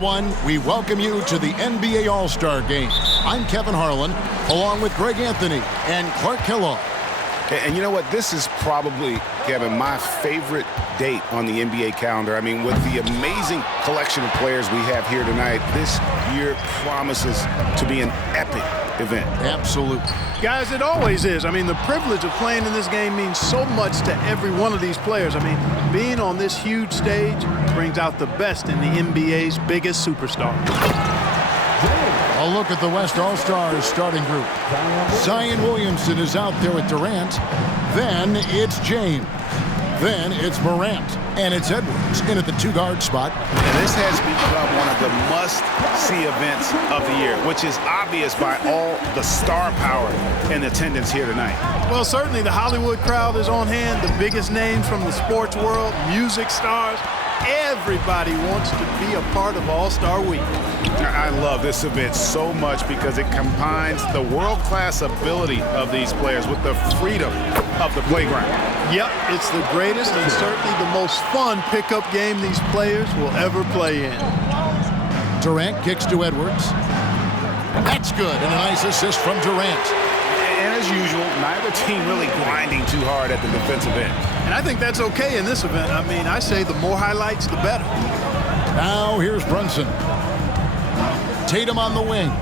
We welcome you to the NBA All-Star Game. I'm Kevin Harlan, along with Greg Anthony and Clark Kellogg. And you know what? This is probably, Kevin, my favorite date on the NBA calendar. I mean, with the amazing collection of players we have here tonight, this year promises to be an epic event. Absolutely. Guys, it always is. I mean, the privilege of playing in this game means so much to every one of these players. I mean, being on this huge stage brings out the best in the NBA's biggest superstar. A look at the West All-Stars starting group. Zion Williamson is out there with Durant. Then it's James. Then it's Morant. And it's Edwards in at the two-guard spot. And this has become one of the must-see events of the year, which is obvious by all the star power in attendance here tonight. Well, certainly the Hollywood crowd is on hand, the biggest names from the sports world, music stars. Everybody wants to be a part of All-Star Week. I love this event so much because it combines the world-class ability of these players with the freedom of the playground. Yep, it's the greatest and certainly the most fun pickup game these players will ever play in. Durant kicks to Edwards. That's good, and a nice assist from Durant. And as usual, neither team really grinding too hard at the defensive end. And I think that's okay in this event. I mean, I say the more highlights, the better. Now here's Brunson. Tatum on the wing.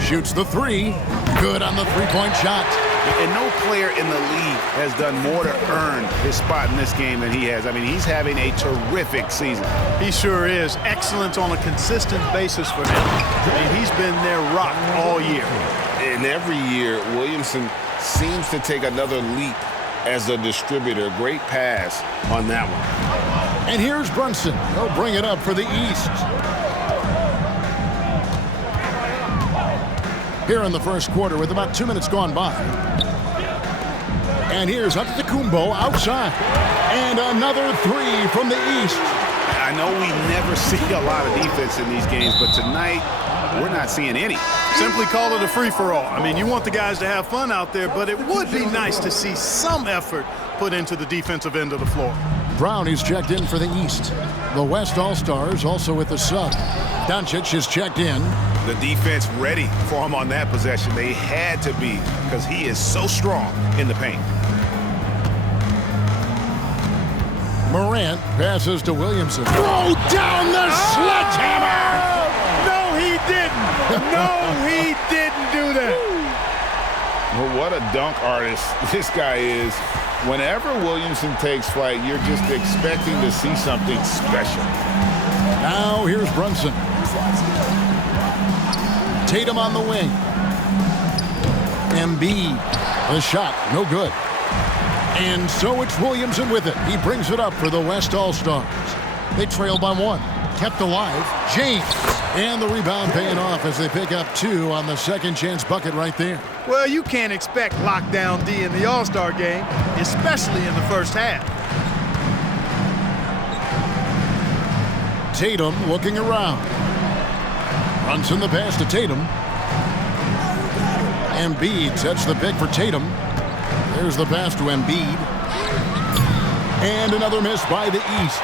Shoots the three. Good on the three-point shot. And no player in the league has done more to earn his spot in this game than he has. I mean, he's having a terrific season. He sure is. Excellence on a consistent basis for him. I mean, he's been their rock all year. And every year, Williamson seems to take another leap as a distributor. Great pass on that one. And here's Brunson. He'll bring it up for the East. Here in the first quarter with about 2 minutes gone by. And here's Antetokounmpo outside. And another three from the East. I know we never see a lot of defense in these games, but tonight we're not seeing any. Simply call it a free-for-all. I mean, you want the guys to have fun out there, but it would be nice to see some effort put into the defensive end of the floor. Brown is checked in for the East. The West All-Stars also with the sub. Doncic is checked in. The defense ready for him on that possession. They had to be because he is so strong in the paint. Morant passes to Williamson. Throw down the sledgehammer! No, he didn't. No, he didn't do that. Well, what a dunk artist this guy is. Whenever Williamson takes flight, you're just expecting to see something special. Now here's Brunson. Tatum on the wing. Embiid. The shot, no good. And so it's Williamson with it. He brings it up for the West All-Stars. They trail by one. Kept alive. James. And the rebound paying off as they pick up two on the second chance bucket right there. Well, you can't expect lockdown D in the All-Star game, especially in the first half. Tatum looking around. Brunson the pass to Tatum. Embiid sets the pick for Tatum. There's the pass to Embiid. And another miss by the East.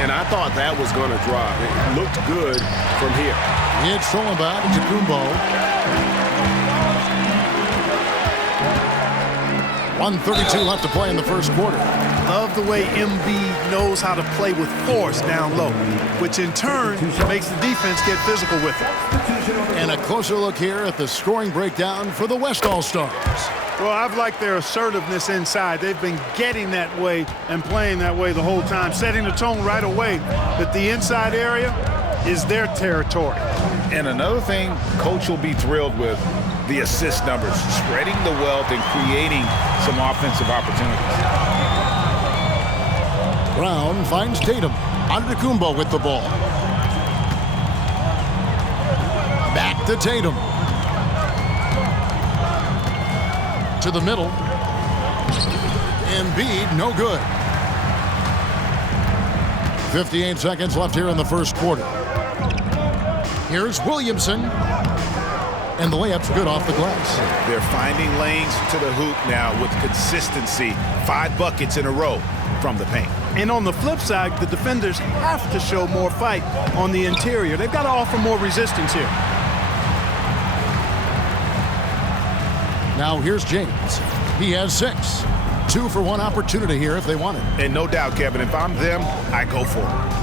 And I thought that was going to drop. It looked good from here. It's Solomon to Kumbo. 1:32 left to play in the first quarter. Love the way Embiid knows how to play with force down low, which in turn makes the defense get physical with him. And a closer look here at the scoring breakdown for the West All-Stars. Well, I've liked their assertiveness inside. They've been getting that way and playing that way the whole time, setting the tone right away that the inside area is their territory. And another thing Coach will be thrilled with, the assist numbers, spreading the wealth and creating some offensive opportunities. Brown finds Tatum. Antetokounmpo with the ball. Back to Tatum. To the middle. Embiid, no good. 58 seconds left here in the first quarter. Here's Williamson. And the layup's good off the glass. They're finding lanes to the hoop now with consistency. 5 buckets in a row from the paint. And on the flip side, the defenders have to show more fight on the interior. They've got to offer more resistance here. Now here's James. He has 6. 2 for 1 opportunity here if they want it. And no doubt, Kevin, if I'm them, I go for it.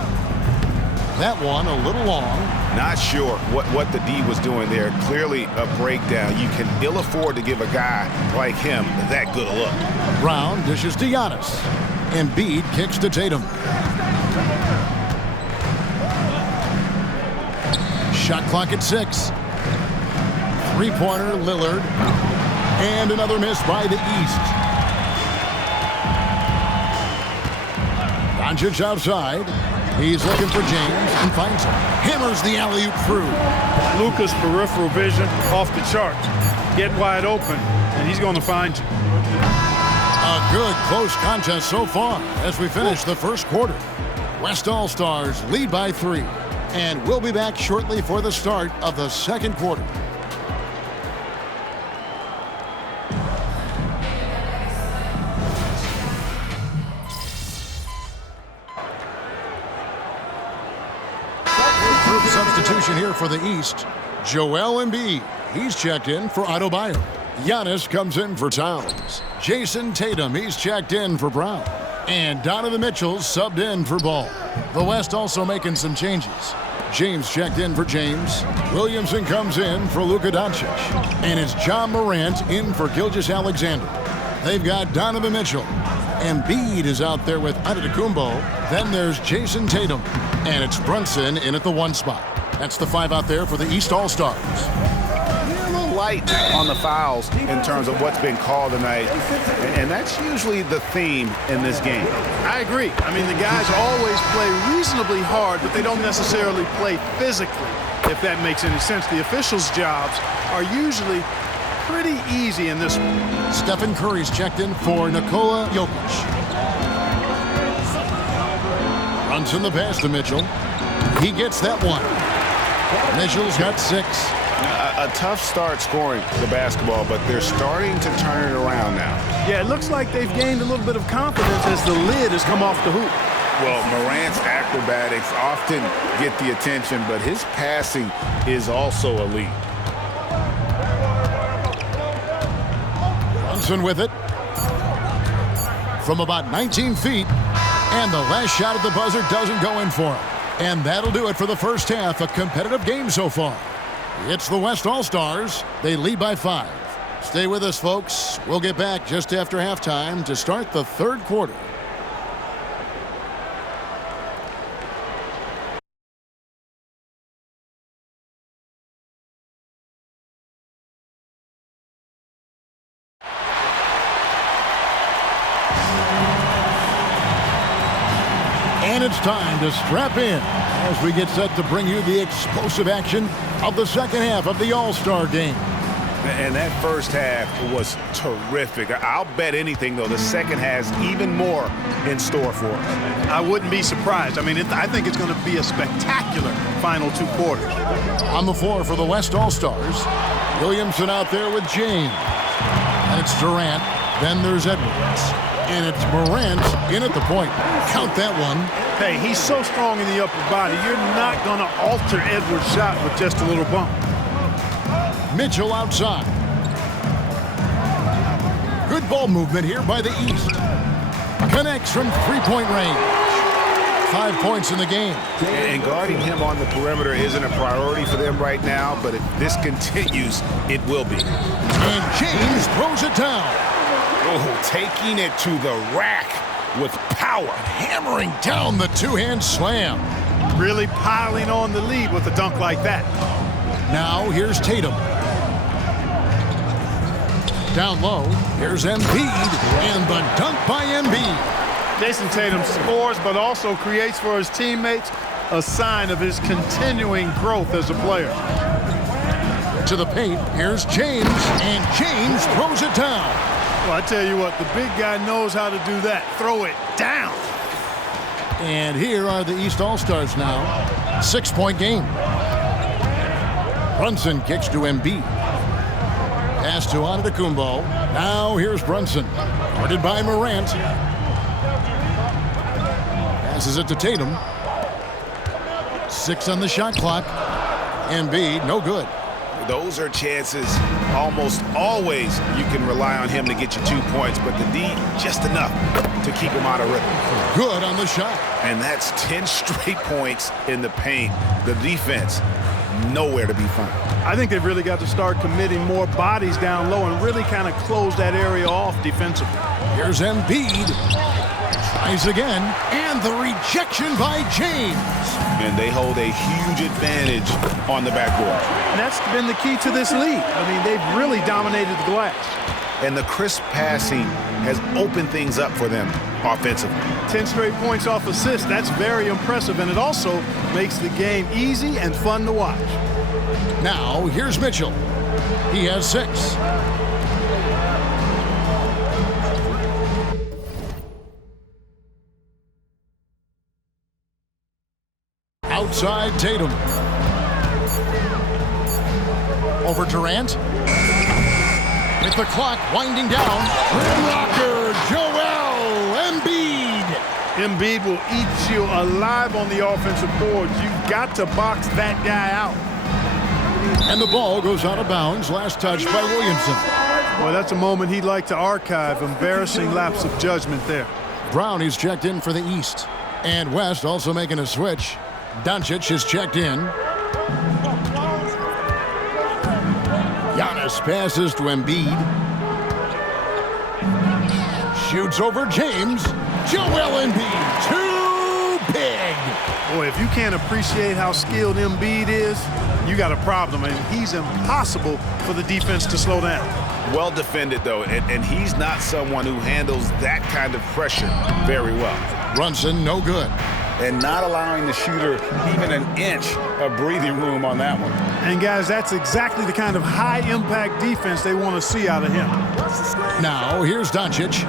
That one a little long. Not sure what the D was doing there. Clearly a breakdown. You can ill afford to give a guy like him that good a look. Brown dishes to Giannis. Embiid kicks to Tatum. Shot clock at 6. Three-pointer, Lillard. And another miss by the East. Doncic outside. He's looking for James and finds him. Hammers the alley-oop through. Luka's peripheral vision off the charts. Get wide open, and he's going to find you. A good close contest so far as we finish the first quarter. West All-Stars lead by 3. And we'll be back shortly for the start of the second quarter. Substitution here for the East. Joel Embiid. He's checked in for Adebayo. Giannis comes in for Towns. Jason Tatum, he's checked in for Brown. And Donovan Mitchell's subbed in for Ball. The West also making some changes. James checked in for James. Williamson comes in for Luka Doncic. And it's John Morant in for Gilgeous-Alexander. They've got Donovan Mitchell. Embiid is out there with Antetokounmpo. Then there's Jason Tatum. And it's Brunson in at the 1 spot. That's the 5 out there for the East All-Stars. A little light on the fouls in terms of what's been called tonight. And that's usually the theme in this game. I agree. I mean, the guys always play reasonably hard, but they don't necessarily play physically, if that makes any sense. The officials' jobs are usually pretty easy in this one. Stephen Curry's checked in for Nikola Jokic. Runs in the pass to Mitchell. He gets that one. Mitchell's got 6. A tough start scoring the basketball, but they're starting to turn it around now. Yeah, it looks like they've gained a little bit of confidence as the lid has come off the hoop. Well, Morant's acrobatics often get the attention, but his passing is also elite. Brunson with it. From about 19 feet. And the last shot at the buzzer doesn't go in for him. And that'll do it for the first half. A competitive game so far. It's the West All-Stars. They lead by 5. Stay with us, folks. We'll get back just after halftime to start the third quarter. And it's time to strap in as we get set to bring you the explosive action of the second half of the All-Star game. And that first half was terrific. I'll bet anything, though, the second has even more in store for us. I wouldn't be surprised. I mean, I think it's going to be a spectacular final 2 quarters. On the floor for the West All-Stars, Williamson out there with James. And it's Durant. Then there's Edwards. And it's Morant in at the point. Count that one. Hey, he's so strong in the upper body. You're not going to alter Edwards' shot with just a little bump. Mitchell outside. Good ball movement here by the East. Connects from three-point range. 5 points in the game. And guarding him on the perimeter isn't a priority for them right now, but if this continues, it will be. And James throws it down. Oh, taking it to the rack with power. Hammering down the two-hand slam. Really piling on the lead with a dunk like that. Now here's Tatum. Down low, here's Embiid, and the dunk by Embiid. Jason Tatum scores, but also creates for his teammates a sign of his continuing growth as a player. To the paint, here's James, and James throws it down. Well, I tell you what, the big guy knows how to do that. Throw it down. And here are the East All-Stars now. 6-point game. Brunson kicks to Embiid. Pass to Antetokounmpo. Now here's Brunson. Guarded by Morant. Passes it to Tatum. 6 on the shot clock. Embiid, no good. Those are chances almost always you can rely on him to get you 2 points, but the D just enough to keep him out of rhythm. Good on the shot. And that's 10 straight points in the paint. The defense, nowhere to be found. I think they've really got to start committing more bodies down low and really kind of close that area off defensively. Here's Embiid. Tries again, and the rejection by James. And they hold a huge advantage on the backboard. And that's been the key to this league. I mean, they've really dominated the glass. And the crisp passing has opened things up for them offensively. 10 straight points off assists. That's very impressive, and it also makes the game easy and fun to watch. Now, here's Mitchell. He has 6. Outside Tatum. Over Durant. With the clock winding down. Blocker, Joel Embiid. Embiid will eat you alive on the offensive boards. You've got to box that guy out. And the ball goes out of bounds. Last touch by Williamson. Well, that's a moment he'd like to archive. Embarrassing lapse of judgment there. Brownie's checked in for the East. And West also making a switch. Doncic is checked in. Giannis passes to Embiid. Shoots over James. Joel Embiid, too big. Boy, if you can't appreciate how skilled Embiid is, you got a problem. And he's impossible for the defense to slow down. Well defended, though, and he's not someone who handles that kind of pressure very well. Brunson, no good. And not allowing the shooter even an inch of breathing room on that one. And, guys, that's exactly the kind of high-impact defense they want to see out of him. Now, here's Doncic.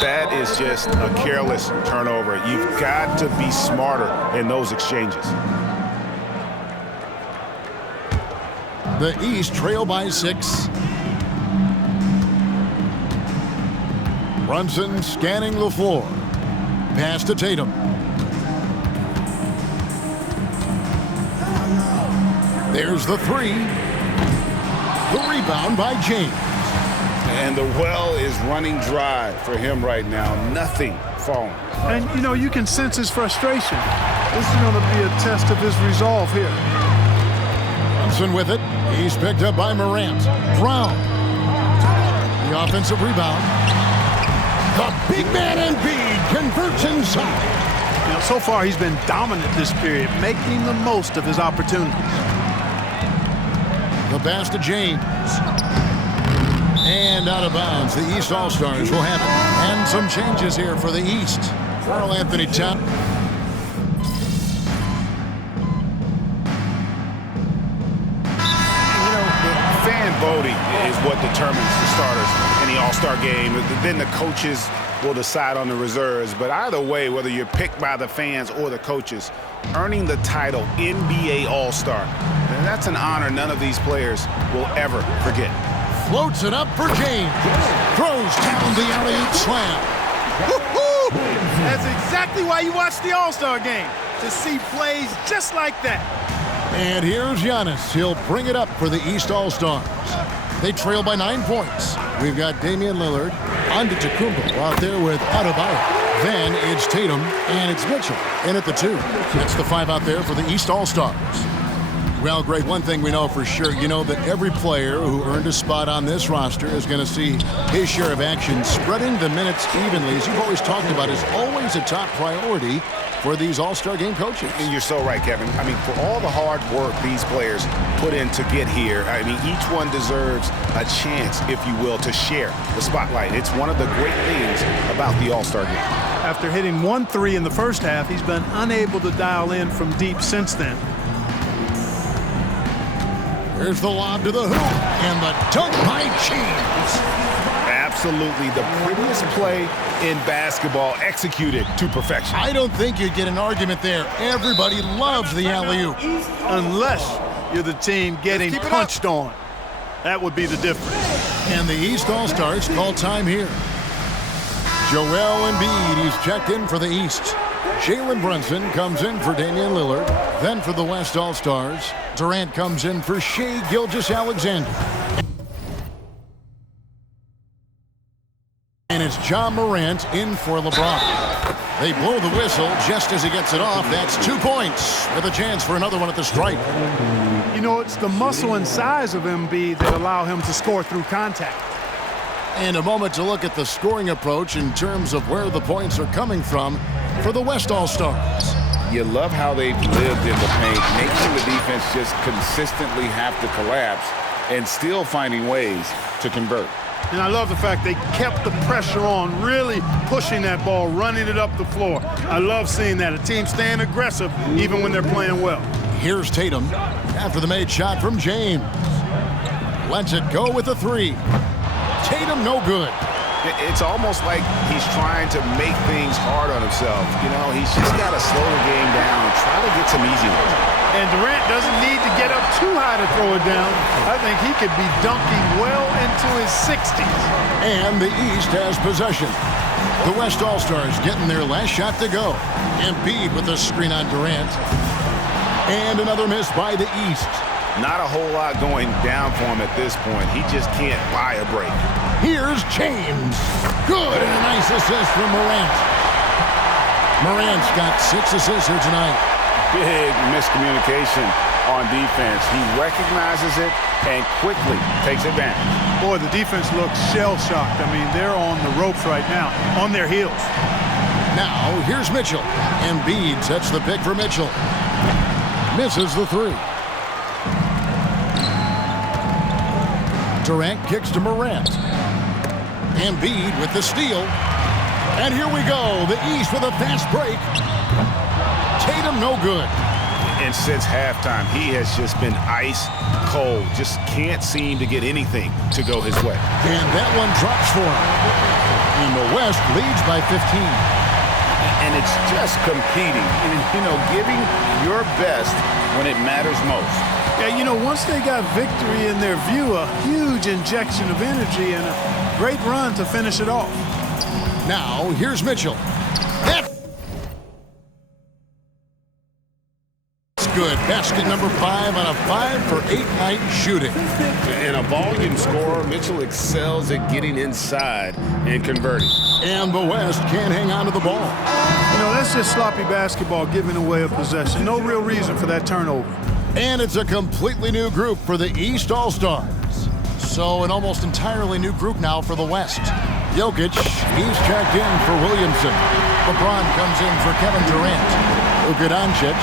That is just a careless turnover. You've got to be smarter in those exchanges. The East trail by 6. Brunson scanning the floor. Pass to Tatum. There's the 3. The rebound by James. And the well is running dry for him right now. Nothing falling. And, you know, you can sense his frustration. This is going to be a test of his resolve here. Brunson with it. He's picked up by Morant. Brown. The offensive rebound. The big man Embiid converts inside. You know, so far he's been dominant this period, making the most of his opportunities. The pass to James. And out of bounds. The East All-Stars will have it. And some changes here for the East. Karl Anthony Towns. You know, the fan voting is what determines the starters in the All-Star game. Then the coaches will decide on the reserves. But either way, whether you're picked by the fans or the coaches, earning the title NBA All-Star, and that's an honor none of these players will ever forget. Floats it up for James. Throws down the alley-oop slam. That's exactly why you watch the All-Star game, to see plays just like that. And here's Giannis. He'll bring it up for the East All-Stars. They trail by 9 points. We've got Damian Lillard, Antetokounmpo out there with Adebayo. Then it's Tatum, and it's Mitchell in at the 2. That's the 5 out there for the East All-Stars. Well, Greg, one thing we know for sure, you know that every player who earned a spot on this roster is going to see his share of action. Spreading the minutes evenly, as you've always talked about, is always a top priority for these All-Star game coaches. And you're so right, Kevin. I mean, for all the hard work these players put in to get here, I mean, each one deserves a chance, if you will, to share the spotlight. It's one of the great things about the All-Star game. After hitting 1 3 in the first half, he's been unable to dial in from deep since then. Here's the lob to the hoop, and the dunk by James. Absolutely the prettiest play in basketball, executed to perfection. I don't think you get an argument there. Everybody loves the alley-oop. Unless you're the team getting punched on. That would be the difference. And the East All-Stars call time here. Joel Embiid, he's checked in for the East. Jalen Brunson comes in for Damian Lillard. Then for the West All-Stars, Durant comes in for Shai Gilgeous-Alexander. And it's John Morant in for LeBron. They blow the whistle just as he gets it off. That's 2 points with a chance for another one at the stripe. You know, it's the muscle and size of Embiid that allow him to score through contact. And a moment to look at the scoring approach in terms of where the points are coming from for the West All-Stars. You love how they've lived in the paint, making the defense just consistently have to collapse and still finding ways to convert. And I love the fact they kept the pressure on, really pushing that ball, running it up the floor. I love seeing that. A team staying aggressive even when they're playing well. Here's Tatum after the made shot from James. Lets it go with a three. Tatum no good. It's almost like he's trying to make things hard on himself. You know, he's just got to slow the game down and try to get some easy ones. And Durant doesn't need to get up too high to throw it down. I think he could be dunking well into his 60s. And the East has possession. The West All-Stars getting their last shot to go. Embiid with a screen on Durant. And another miss by the East. Not a whole lot going down for him at this point. He just can't buy a break. Here's James. Good, and a nice assist from Morant. Morant's got 6 assists here tonight. Big miscommunication on defense. He recognizes it and quickly takes advantage. Boy, the defense looks shell-shocked. I mean, they're on the ropes right now, on their heels. Now, here's Mitchell. Embiid sets the pick for Mitchell. Misses the three. Durant kicks to Morant. Embiid with the steal. And here we go. The East with a fast break. Tatum no good. And since halftime, he has just been ice cold. Just can't seem to get anything to go his way. And that one drops for him. And the West leads by 15. And it's just competing. And, you know, giving your best when it matters most. Yeah, you know, once they got victory in their view, a huge injection of energy and a great run to finish it off. Now, here's Mitchell. That's good. Basket number 5 on a 5-for-8 night shooting. And a volume scorer, Mitchell excels at getting inside and converting. And the West can't hang on to the ball. You know, that's just sloppy basketball, giving away a possession. No real reason for that turnover. And it's a completely new group for the East All-Stars. So an almost entirely new group now for the West. Jokic, he's checked in for Williamson. LeBron comes in for Kevin Durant. Luka Doncic,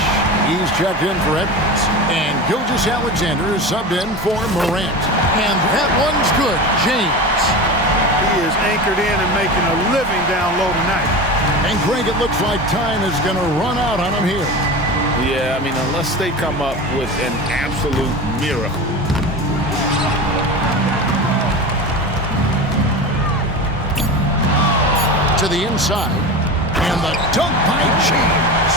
he's checked in for Edwards. And Gilgeous-Alexander is subbed in for Morant. And that one's good. James. He is anchored in and making a living down low tonight. And Greg, it looks like time is going to run out on him here. Yeah, I mean, unless they come up with an absolute miracle. To the inside. And the dunk by James.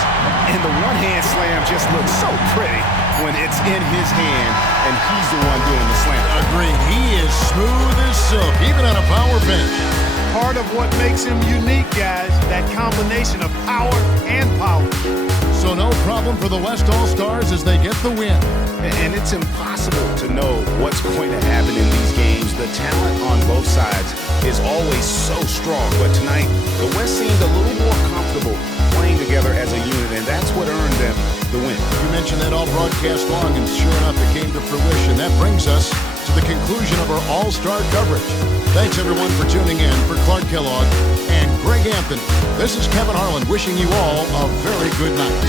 And the one-hand slam just looks so pretty when it's in his hand and he's the one doing the slam. Agreed. He is smooth as silk, even on a power bench. Part of what makes him unique, guys, that combination of power and power. So no problem for the West All-Stars as they get the win. And it's impossible to know what's going to happen in these games. The talent on both sides is always so strong. But tonight, the West seemed a little more comfortable playing together as a unit, and that's what earned them the win. You mentioned that all broadcast long, and sure enough, it came to fruition. That brings us to the conclusion of our All-Star coverage. Thanks, everyone, for tuning in. For Clark Kellogg and Greg Anthony, this is Kevin Harlan wishing you all a very good night.